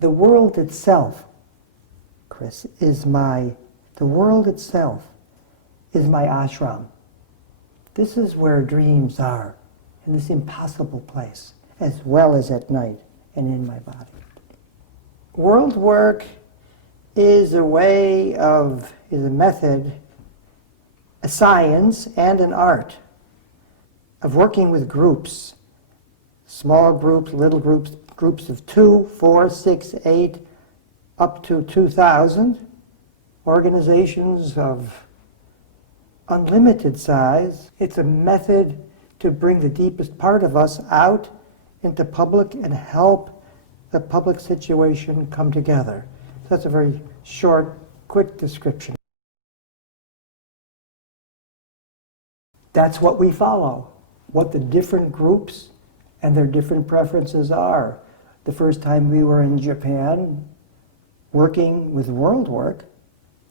The world itself, Chris, the world itself is my ashram. This is where dreams are, in this impossible place, as well as at night and in my body. World work is a method, a science and an art of working with groups, small groups, little groups, groups of 2, 4, 6, 8, up to 2,000, organizations of unlimited size. It's a method to bring the deepest part of us out into public and help the public situation come together. So that's a very short, quick description. That's what we follow, what the different groups and their different preferences are. The first time we were in Japan working with world work,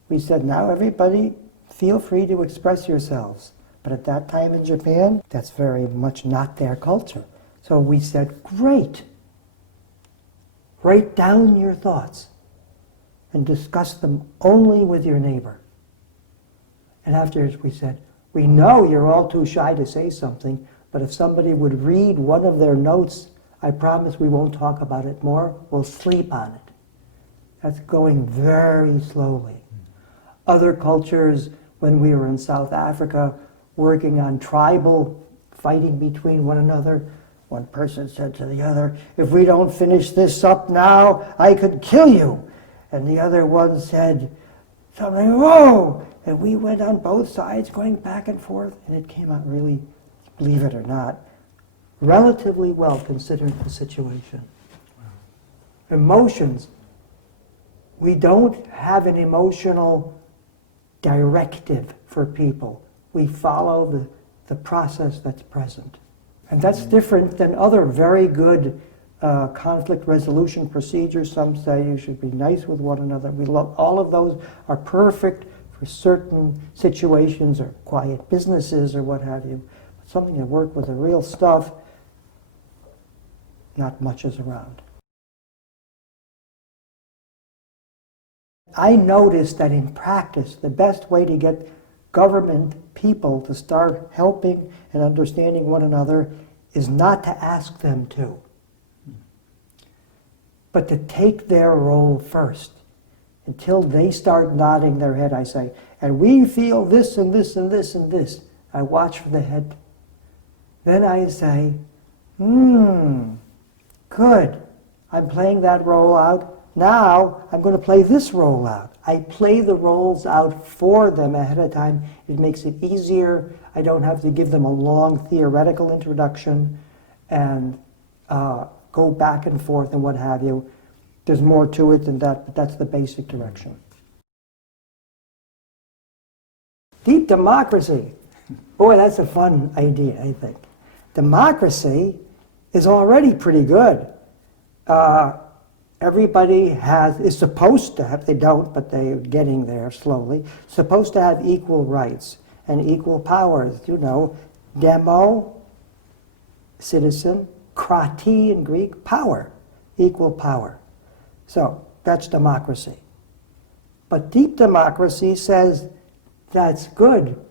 we said, now everybody feel free to express yourselves. But at that time in Japan, that's very much not their culture. So we said, great. Write down your thoughts and discuss them only with your neighbor. And afterwards we said, we know you're all too shy to say something, but if somebody would read one of their notes, I promise we won't talk about it more. We'll sleep on it. That's going very slowly. Other cultures, when we were in South Africa, working on tribal fighting between one another, one person said to the other, if we don't finish this up now, I could kill you. And the other one said something, whoa! And we went on both sides going back and forth, and it came out really, believe it or not, relatively well considering the situation. Wow. Emotions. We don't have an emotional directive for people. We follow the process that's present. And that's different than other very good conflict resolution procedures. Some say you should be nice with one another. All of those are perfect for certain situations or quiet businesses or what have you. But something to work with the real stuff, not much is around. I noticed that in practice, the best way to get government people to start helping and understanding one another is not to ask them to, but to take their role first. Until they start nodding their head, I say, and we feel this and this and this and this. I watch for the head. Then I say, good. I'm playing that role out. Now I'm going to play this role out. I play the roles out for them ahead of time. It makes it easier. I don't have to give them a long theoretical introduction and go back and forth and what have you. There's more to it than that, but that's the basic direction. Deep democracy. Boy, that's a fun idea, I think. Democracy is already pretty good. Everybody is supposed to have, they don't, but they're getting there slowly, supposed to have equal rights and equal powers. You know, demo, citizen, krati in Greek, power, equal power. So that's democracy. But deep democracy says that's good,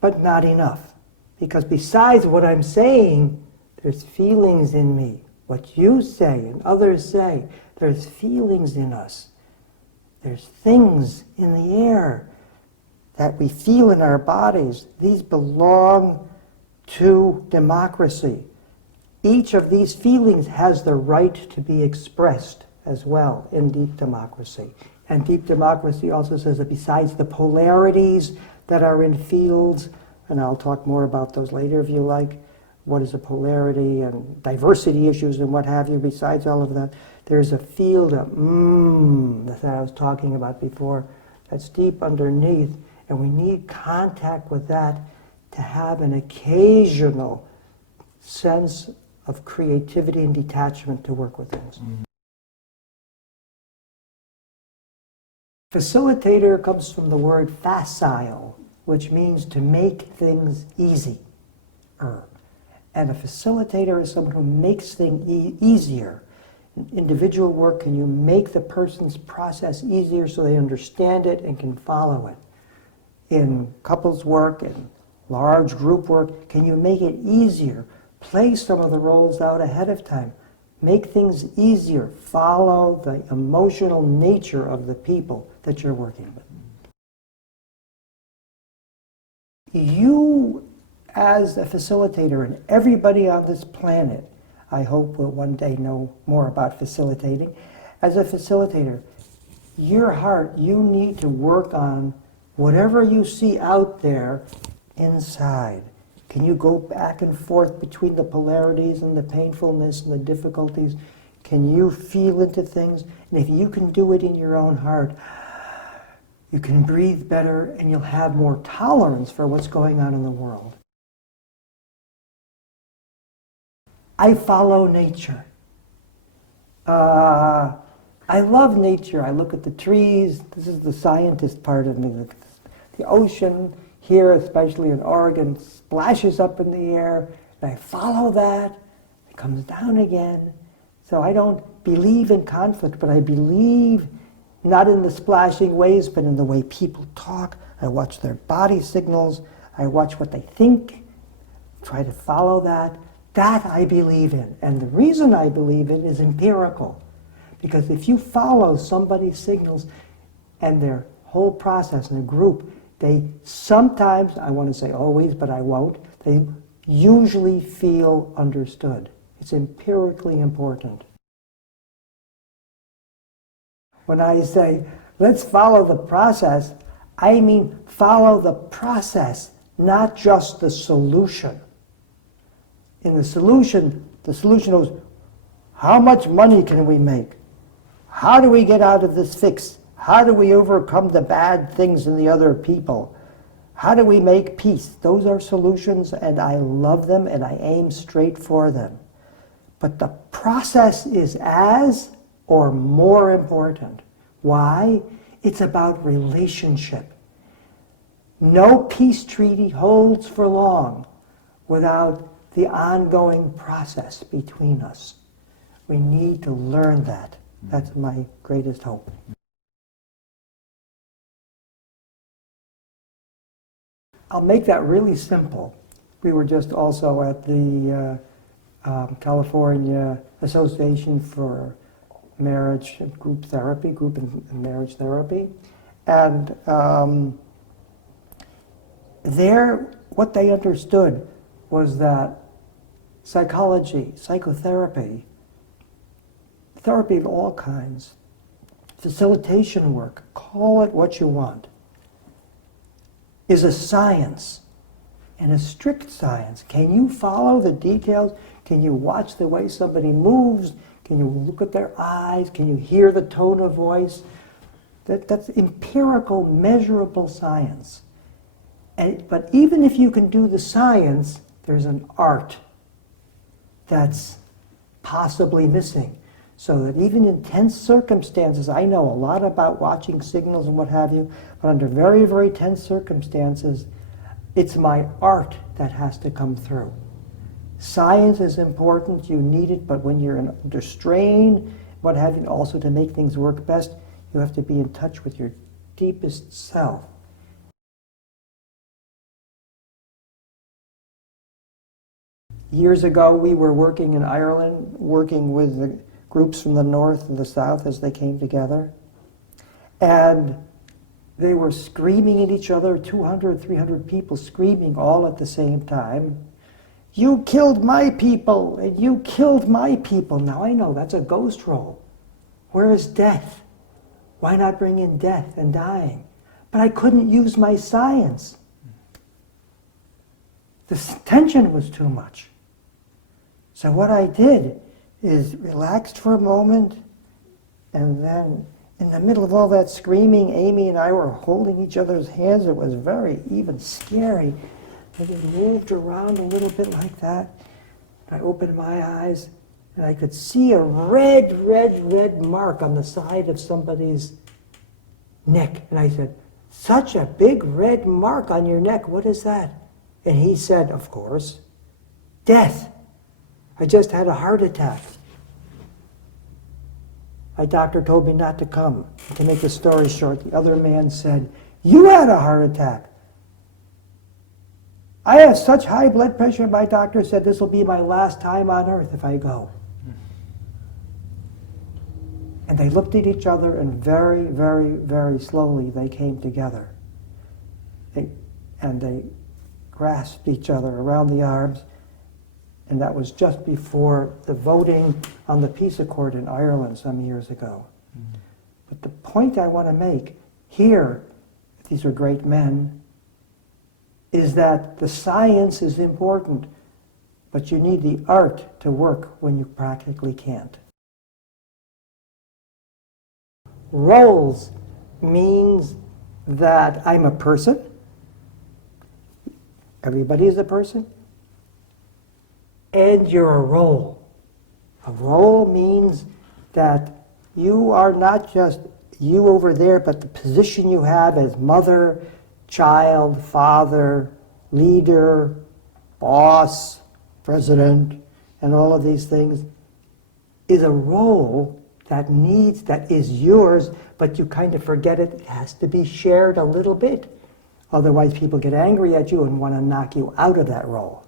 but not enough. Because besides what I'm saying, there's feelings in me. What you say and others say, there's feelings in us. There's things in the air that we feel in our bodies. These belong to democracy. Each of these feelings has the right to be expressed as well in deep democracy. And deep democracy also says that besides the polarities that are in fields, and I'll talk more about those later if you like, what is a polarity and diversity issues and what have you, besides all of that, there's a field of that I was talking about before that's deep underneath, and we need contact with that to have an occasional sense of creativity and detachment to work with things. Facilitator comes from the word facile, which means to make things easy. And a facilitator is someone who makes things easier. individual work, can you make the person's process easier so they understand it and can follow it? In couples work, in large group work, can you make it easier? Play some of the roles out ahead of time. Make things easier. Follow the emotional nature of the people that you're working with. You, as a facilitator, and everybody on this planet, I hope will one day know more about facilitating. As a facilitator, your heart, you need to work on whatever you see out there inside. Can you go back and forth between the polarities and the painfulness and the difficulties? Can you feel into things? And if you can do it in your own heart, you can breathe better and you'll have more tolerance for what's going on in the world. I follow nature. I love nature. I look at the trees. This is the scientist part of me. The ocean here, especially in Oregon, splashes up in the air, and I follow that. It comes down again. So I don't believe in conflict, but I believe not in the splashing waves, but in the way people talk. I watch their body signals. I watch what they think, try to follow that. That I believe in. And the reason I believe in is empirical. Because if you follow somebody's signals and their whole process in a group, they sometimes, I want to say always, but I won't, they usually feel understood. It's empirically important. When I say, let's follow the process, I mean follow the process, not just the solution. In the solution was, how much money can we make? How do we get out of this fix? How do we overcome the bad things in the other people? How do we make peace? Those are solutions, and I love them, and I aim straight for them. But the process is as or more important. Why? It's about relationship. No peace treaty holds for long without the ongoing process between us. We need to learn that. That's my greatest hope. I'll make that really simple. We were just also at the California Association for Marriage Group Therapy, Group and Marriage Therapy. And there, what they understood was that psychology, psychotherapy, therapy of all kinds, facilitation work, call it what you want, is a science, and a strict science. Can you follow the details? Can you watch the way somebody moves? Can you look at their eyes? Can you hear the tone of voice? That's empirical, measurable science. But even if you can do the science, there's an art that's possibly missing. So that even in tense circumstances, I know a lot about watching signals and what have you, but under very, very tense circumstances, it's my art that has to come through. Science is important, you need it, but when you're under strain, what have you, also to make things work best, you have to be in touch with your deepest self. Years ago, we were working in Ireland, working with the groups from the north and the south as they came together. And they were screaming at each other, 200, 300 people screaming all at the same time. You killed my people, and you killed my people. Now I know that's a ghost role. Where is death? Why not bring in death and dying? But I couldn't use my science. The tension was too much. So what I did is relaxed for a moment, and then in the middle of all that screaming, Amy and I were holding each other's hands. It was very even scary. And we moved around a little bit like that. I opened my eyes, and I could see a red, red, red mark on the side of somebody's neck. And I said, such a big red mark on your neck, what is that? And he said, of course, death. I just had a heart attack. My doctor told me not to come. To make the story short, the other man said, "You had a heart attack." "I have such high blood pressure," my doctor said, "this will be my last time on earth if I go." And they looked at each other, and very, very, very slowly they came together. They grasped each other around the arms, and that was just before the voting on the peace accord in Ireland some years ago. But the point I want to make here, these are great men, is that the science is important, but you need the art to work when you practically can't. Roles means that I'm a person. Everybody is a person. And you're a role. A role means that you are not just you over there, but the position you have as mother, child, father, leader, boss, president, and all of these things is a role that is yours, but you kind of forget it. It has to be shared a little bit. Otherwise people get angry at you and want to knock you out of that role.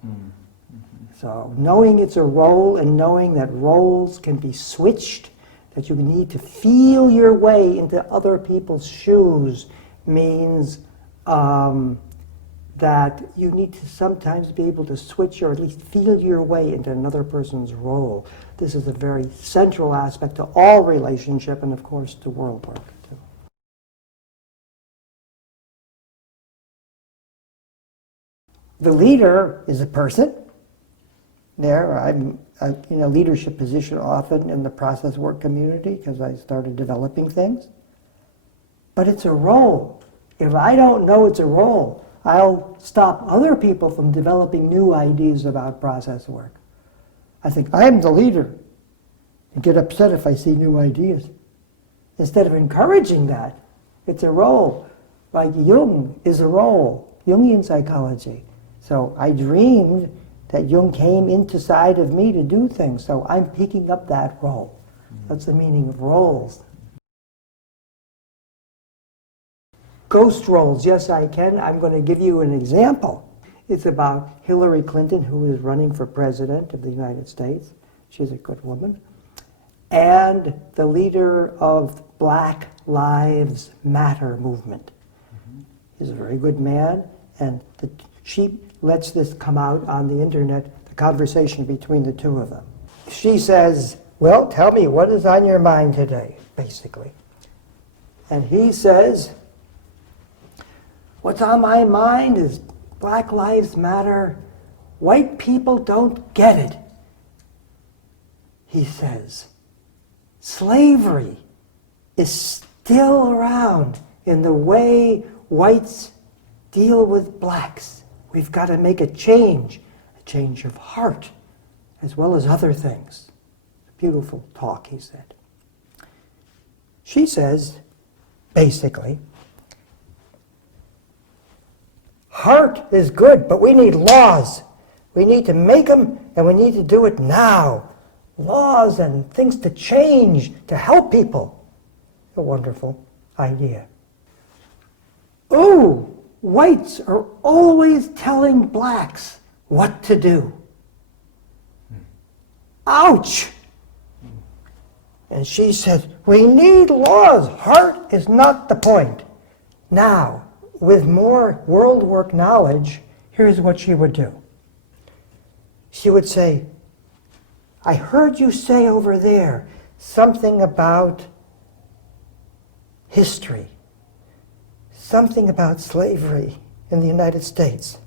So knowing it's a role and knowing that roles can be switched, that you need to feel your way into other people's shoes means that you need to sometimes be able to switch or at least feel your way into another person's role. This is a very central aspect to all relationship and of course to world work too. The leader is a person. I'm in a leadership position often in the process work community because I started developing things. But it's a role. If I don't know it's a role, I'll stop other people from developing new ideas about process work. I think I'm the leader and get upset if I see new ideas. Instead of encouraging that, it's a role. Like Jung is a role, Jungian psychology. So I dreamed that Jung came inside of me to do things, so I'm picking up that role. That's the meaning of roles. Ghost roles, yes I can. I'm going to give you an example. It's about Hillary Clinton, who is running for president of the United States. She's a good woman. And the leader of Black Lives Matter movement. He's a very good man, and she lets this come out on the internet, the conversation between the two of them. She says, "Well, tell me, what is on your mind today?" basically. And he says, "What's on my mind is Black Lives Matter. White people don't get it." He says, "Slavery is still around in the way whites deal with blacks. We've got to make a change of heart, as well as other things." Beautiful talk, he said. She says, basically, heart is good, but we need laws. We need to make them, and we need to do it now. Laws and things to change, to help people. A wonderful idea. Ooh! Whites are always telling blacks what to do. Ouch! And she said, "We need laws. Heart is not the point." Now, with more world work knowledge, here's what she would do. She would say, "I heard you say over there something about history. Something about slavery in the United States.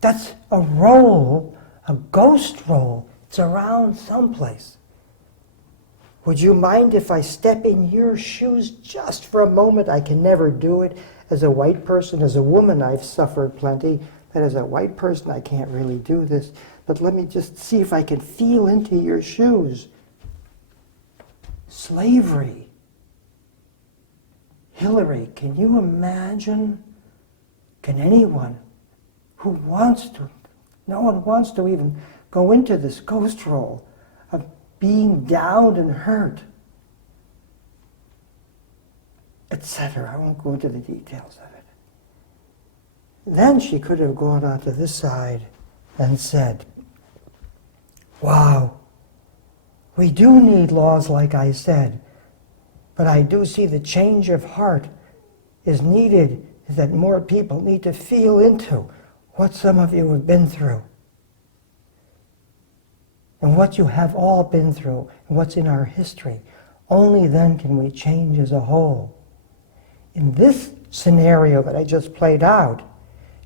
That's a role, a ghost role. It's around someplace. Would you mind if I step in your shoes just for a moment? I can never do it. As a white person, as a woman, I've suffered plenty. But as a white person, I can't really do this. But let me just see if I can feel into your shoes." Slavery. Hillary, can you imagine? Can anyone who wants to, no one wants to even go into this ghost role. of being down and hurt, etc. I won't go into the details of it. Then she could have gone onto this side and said, wow, we do need laws like I said, but I do see the change of heart is needed, that more people need to feel into what some of you have been through, and what you have all been through, and what's in our history. Only then can we change as a whole. In this scenario that I just played out,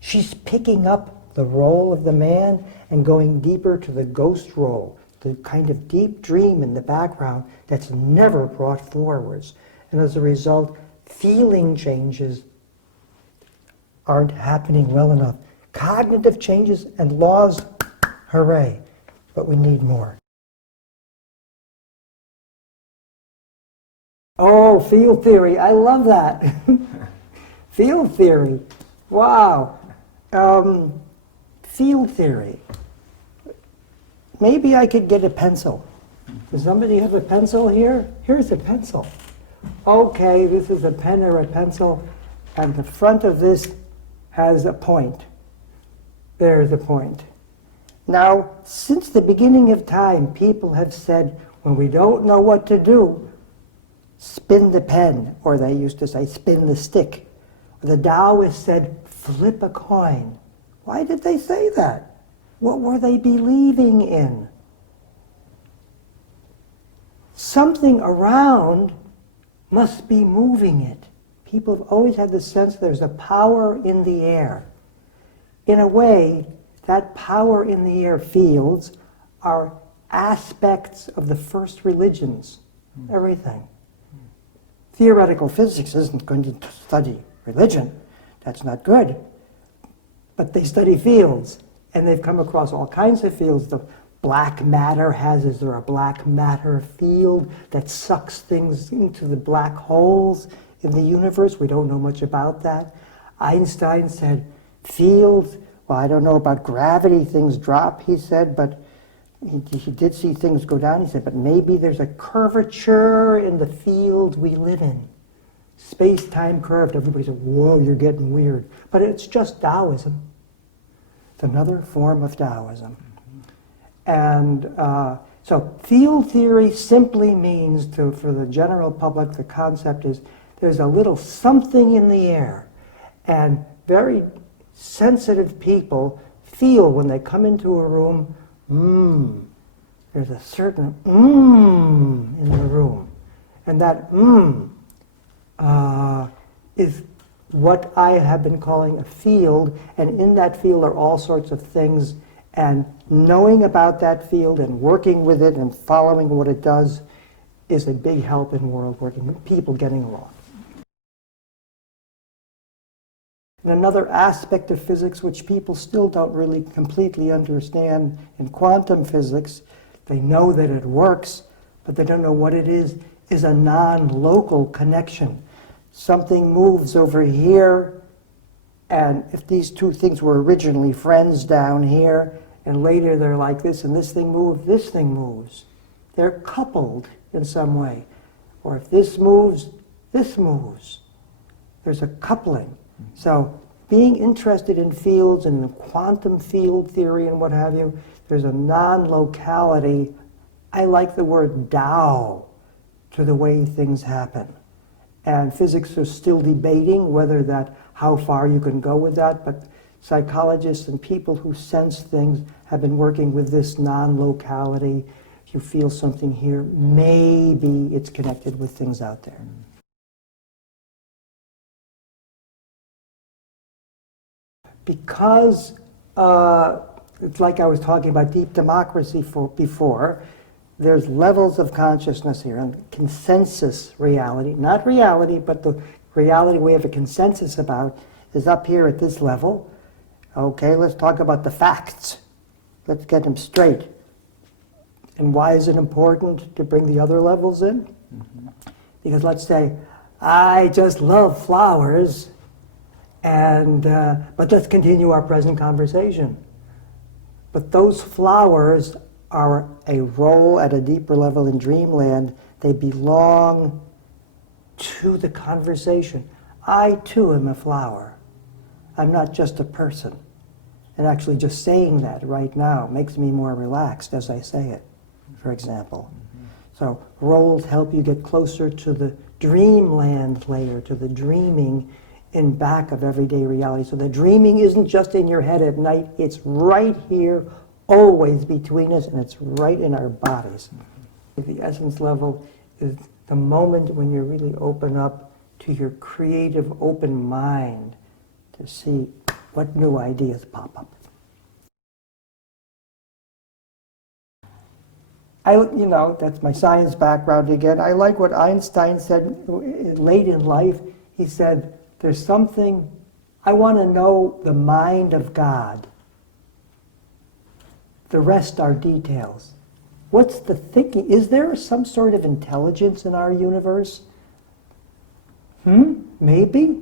she's picking up the role of the man and going deeper to the ghost role, the kind of deep dream in the background that's never brought forwards. And as a result, feeling changes aren't happening well enough. Cognitive changes and laws, hooray, but we need more. Oh, field theory, I love that. Field theory, wow. Field theory. Maybe I could get a pencil. Does somebody have a pencil here? Here's a pencil. Okay, this is a pen or a pencil, and the front of this has a point. There's a point. Now, since the beginning of time, people have said, when we don't know what to do, spin the pen, or they used to say, spin the stick. The Taoists said, flip a coin. Why did they say that? What were they believing in? Something around must be moving it. People have always had the sense there's a power in the air. In a way, that power in the air fields are aspects of the first religions, everything. Theoretical physics isn't going to study religion. That's not good. But they study fields, and they've come across all kinds of fields. The black matter is there a black matter field that sucks things into the black holes in the universe? We don't know much about that. Einstein said, fields, well, I don't know about gravity, things drop, he said, but he did see things go down. He said, but maybe there's a curvature in the field we live in. Space-time curved. Everybody said, whoa, you're getting weird. But it's just Taoism. It's another form of Taoism. And so field theory simply means, for the general public, the concept is there's a little something in the air. And very sensitive people feel when they come into a room, there's a certain in the room. And that is what I have been calling a field, and in that field are all sorts of things, and knowing about that field and working with it and following what it does is a big help in world working, people getting along. And another aspect of physics which people still don't really completely understand in quantum physics, they know that it works, but they don't know what it is a non-local connection. Something moves over here, and if these two things were originally friends down here, and later they're like this, and this thing moves. They're coupled in some way. Or if this moves, this moves. There's a coupling. So being interested in fields and in quantum field theory and what have you, there's a non-locality. I like the word Tao to the way things happen. And physics are still debating how far you can go with that, but psychologists and people who sense things have been working with this non-locality. If you feel something here, maybe it's connected with things out there. Because it's like I was talking about deep democracy before, there's levels of consciousness here, and consensus reality, not reality, but the reality we have a consensus about is up here at this level. Okay, let's talk about the facts. Let's get them straight. And why is it important to bring the other levels in? Because let's say, I just love flowers, but let's continue our present conversation. But those flowers are a role at a deeper level in dreamland. They belong to the conversation. I too am a flower. I'm not just a person. And actually just saying that right now makes me more relaxed as I say it, for example. So roles help you get closer to the dreamland layer, to the dreaming in back of everyday reality. So the dreaming isn't just in your head at night, it's right here, always between us, and it's right in our bodies. The essence level is the moment when you really open up to your creative, open mind to see what new ideas pop up. That's my science background again. I like what Einstein said late in life. He said, there's something, I want to know the mind of God. The rest are details. What's the thinking? Is there some sort of intelligence in our universe? Maybe.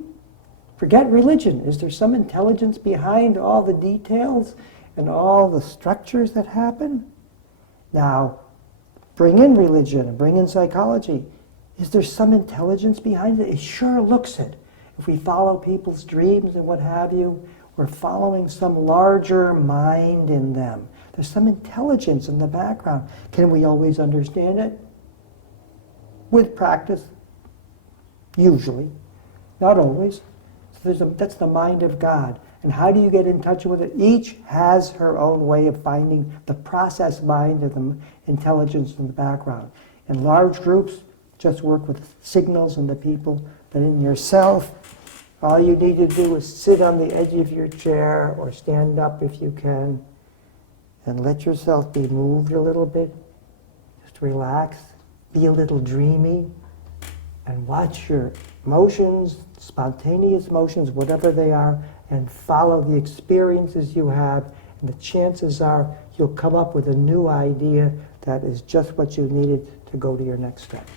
Forget religion. Is there some intelligence behind all the details and all the structures that happen? Now, bring in religion and bring in psychology. Is there some intelligence behind it? It sure looks it. If we follow people's dreams and what have you, we're following some larger mind in them. There's some intelligence in the background. Can we always understand it? With practice, usually. Not always. So that's the mind of God. And how do you get in touch with it? Each has her own way of finding the process mind of the intelligence in the background. In large groups, just work with signals and the people. But in yourself, all you need to do is sit on the edge of your chair or stand up if you can and let yourself be moved a little bit. Just relax, be a little dreamy, and watch your motions, spontaneous motions, whatever they are, and follow the experiences you have, and the chances are you'll come up with a new idea that is just what you needed to go to your next step.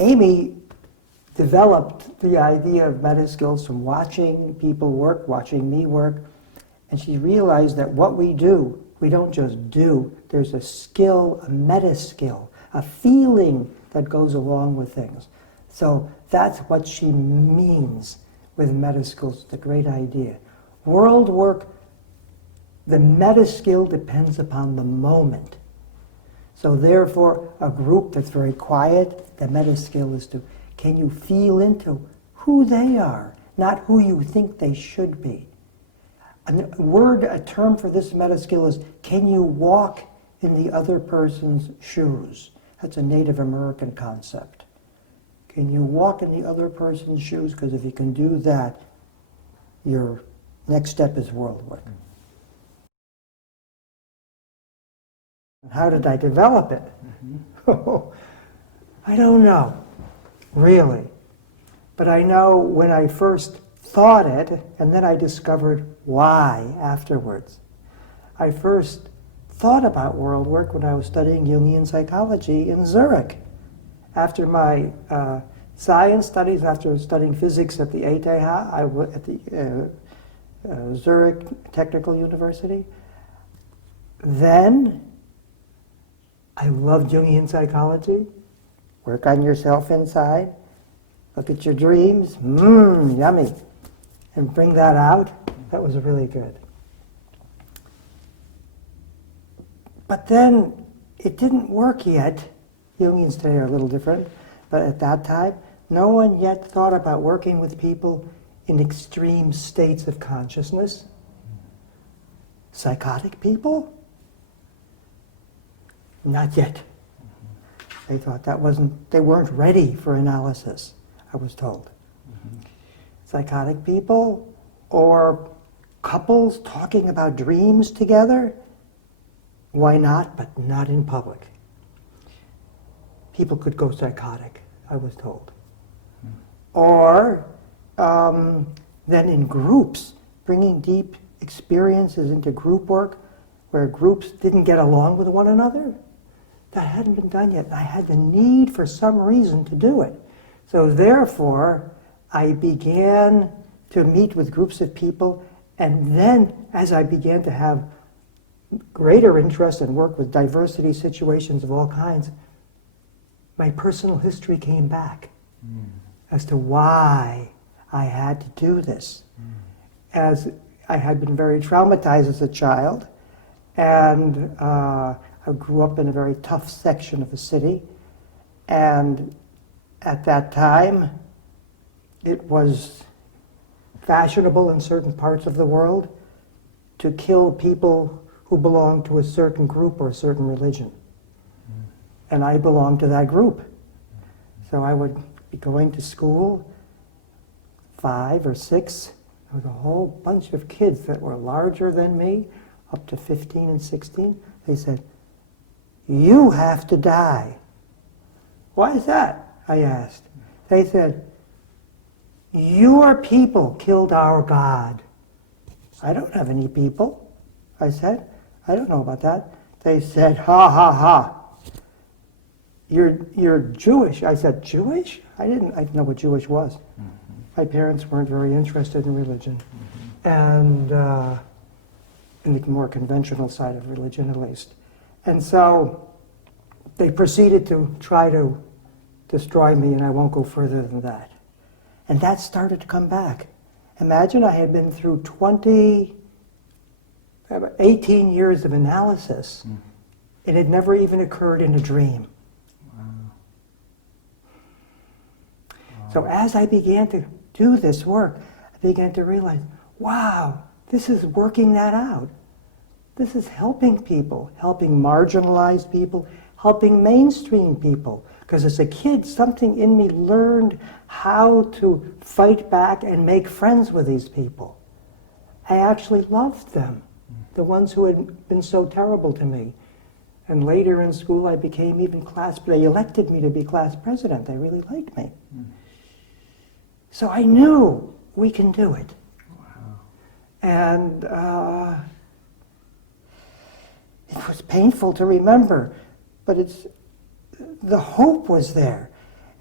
Amy developed the idea of meta skills from watching people work, watching me work, and she realized that what we do, we don't just do. There's a skill, a meta skill, a feeling that goes along with things. So that's what she means with meta skills. It's a great idea. World work, the meta skill depends upon the moment. So therefore, a group that's very quiet, the meta skill is to, can you feel into who they are, not who you think they should be. A term for this meta skill is, can you walk in the other person's shoes? That's a Native American concept. Can you walk in the other person's shoes? Because if you can do that, your next step is world work. How did I develop it? I don't know, really. But I know when I first thought it, and then I discovered why afterwards. I first thought about world work when I was studying Jungian psychology in Zurich. After my science studies, after studying physics at the ETH, at the Zurich Technical University, then I loved Jungian psychology. Work on yourself inside. Look at your dreams. Yummy. And bring that out. That was really good. But then it didn't work yet. Jungians today are a little different. But at that time, no one yet thought about working with people in extreme states of consciousness. Psychotic people? Not yet. They thought they weren't ready for analysis, I was told. Psychotic people or couples talking about dreams together? Why not, but not in public. People could go psychotic, I was told. Or then in groups, bringing deep experiences into group work where groups didn't get along with one another. That hadn't been done yet. I had the need for some reason to do it. So therefore, I began to meet with groups of people And then, as I began to have greater interest and work with diversity situations of all kinds, my personal history came back as to why I had to do this. As I had been very traumatized as a child, and I grew up in a very tough section of the city, and at that time, it was fashionable in certain parts of the world to kill people who belonged to a certain group or a certain religion. And I belonged to that group. So I would be going to school, 5 or 6, there was a whole bunch of kids that were larger than me, up to 15 and 16. They said, "You have to die." "Why is that?" I asked. They said, "Your people killed our God." "I don't have any people," I said. "I don't know about that." They said, "Ha, ha, ha. You're Jewish." I said, "Jewish?" I didn't know what Jewish was. My parents weren't very interested in religion. And in the more conventional side of religion, at least. And so they proceeded to try to destroy me, and I won't go further than that. And that started to come back. Imagine I had been through 18 years of analysis. It had never even occurred in a dream. So as I began to do this work, I began to realize, wow, this is working that out. This is helping people, helping marginalized people, helping mainstream people. Because as a kid, something in me learned how to fight back and make friends with these people. I actually loved them, the ones who had been so terrible to me. And later in school, I became even they elected me to be class president. They really liked me. So I knew we can do it. Wow. And it was painful to remember, but the hope was there.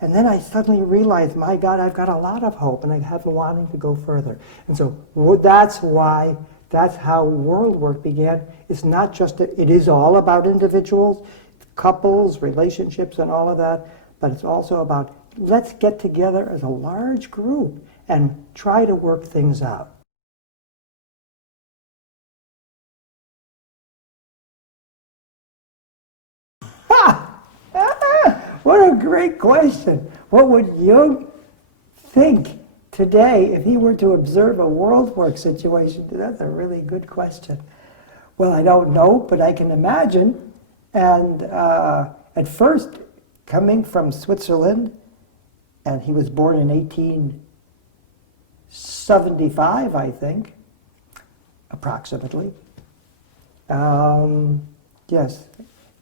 And then I suddenly realized, my God, I've got a lot of hope, and I have been wanting to go further. And so that's how world work began. It's not just, it is all about individuals, couples, relationships, and all of that, but it's also about, let's get together as a large group and try to work things out. What a great question. What would Jung think today if he were to observe a world work situation? That's a really good question. Well, I don't know, but I can imagine. And at first, coming from Switzerland, and he was born in 1875, I think, approximately. Yes,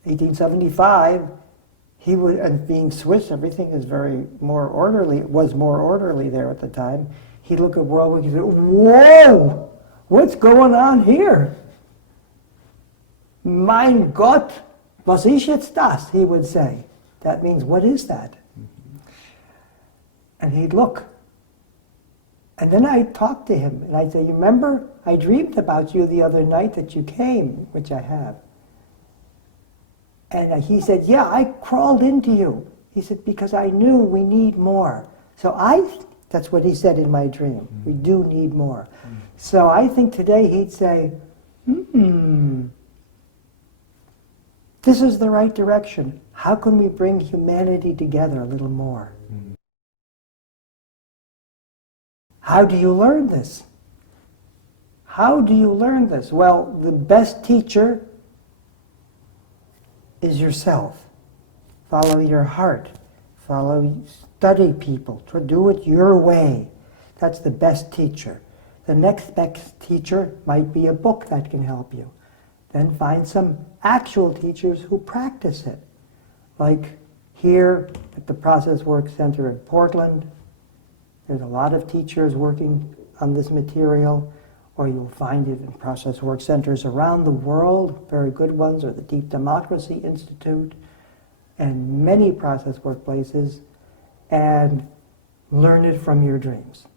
1875. He would, and being Swiss, everything is more orderly. It was more orderly there at the time. He'd look at world work and say, "Whoa, what's going on here? Mein Gott, was ist jetzt das?" he would say. That means, what is that? And he'd look. And then I'd talk to him, and I'd say, "You remember, I dreamed about you the other night that you came," which I have. And he said, "Yeah, I crawled into you." He said, "Because I knew we need more." So that's what he said in my dream. We do need more. So I think today he'd say, this is the right direction. How can we bring humanity together a little more? How do you learn this? How do you learn this? Well, the best teacher is yourself. Follow your heart. Study people. Do it your way. That's the best teacher. The next best teacher might be a book that can help you. Then find some actual teachers who practice it. Like here at the Process Work Center in Portland, there's a lot of teachers working on this material, or you'll find it in process work centers around the world, very good ones, or the Deep Democracy Institute, and many process workplaces, and learn it from your dreams.